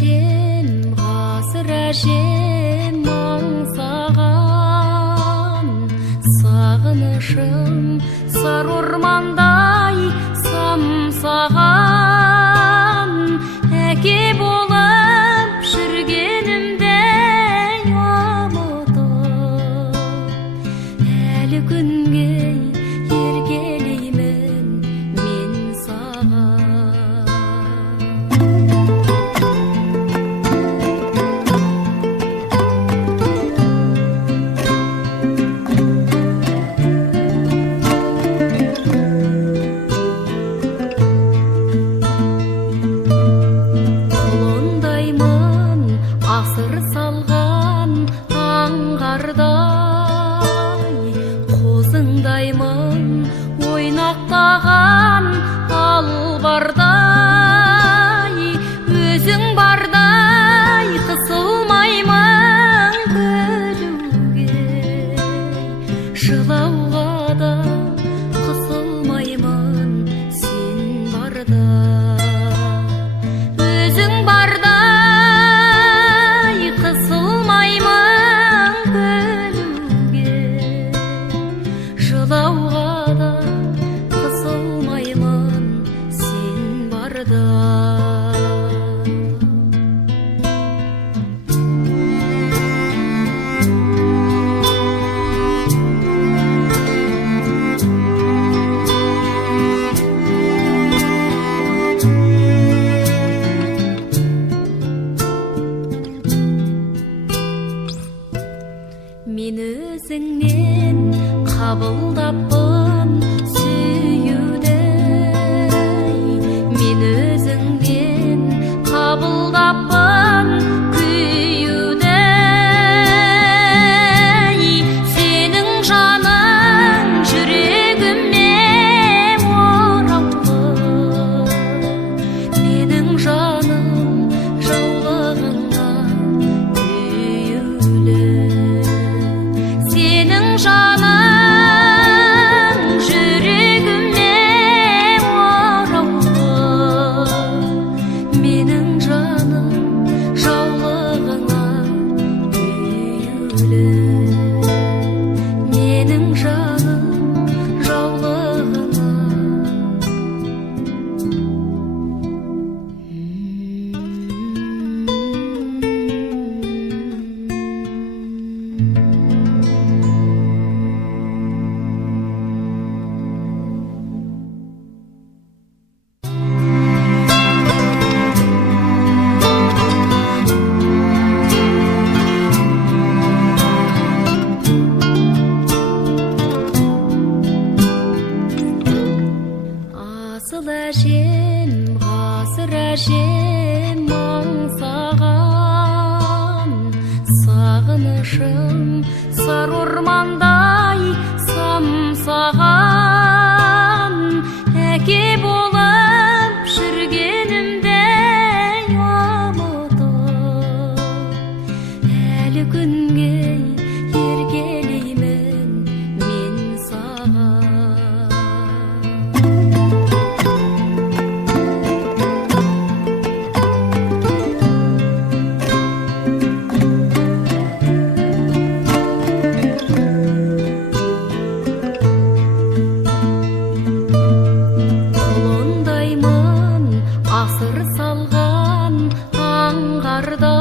әжем, ғасыр әжем аңсаған, сағынышым сар ормандай самсаған, әке болып жүргенімде ұмытып, әлі күнге еркелеймін мен саған. Асыр салған аңғардай, қозыңдаймын ойнақтаған албардай, өзің бардай қысылмаймын күлуге, жылауға да қысылмаймын сен барда. Өзің барда жылауға да қысылмаймын сен барда. Мен өзіңнен қабылдаппын сүюді, мен өзіңнен қабылдаппын күйюді, сенің жаның жүрегіме ораулы, менің жаным жаулығыңа күйеулі. Сенің жаның жүрегіме ораулы, менің жаным жаулығыңа күйеулі, менің жаным жаулығыңа. Асыл әжем, ғасыр әжем аңсаған, сағынышым сар ормандай самсаған, әке болып жүргенімде ұмытып, әлі күнге еркелеймін мен саған. Асыр салған аңғарда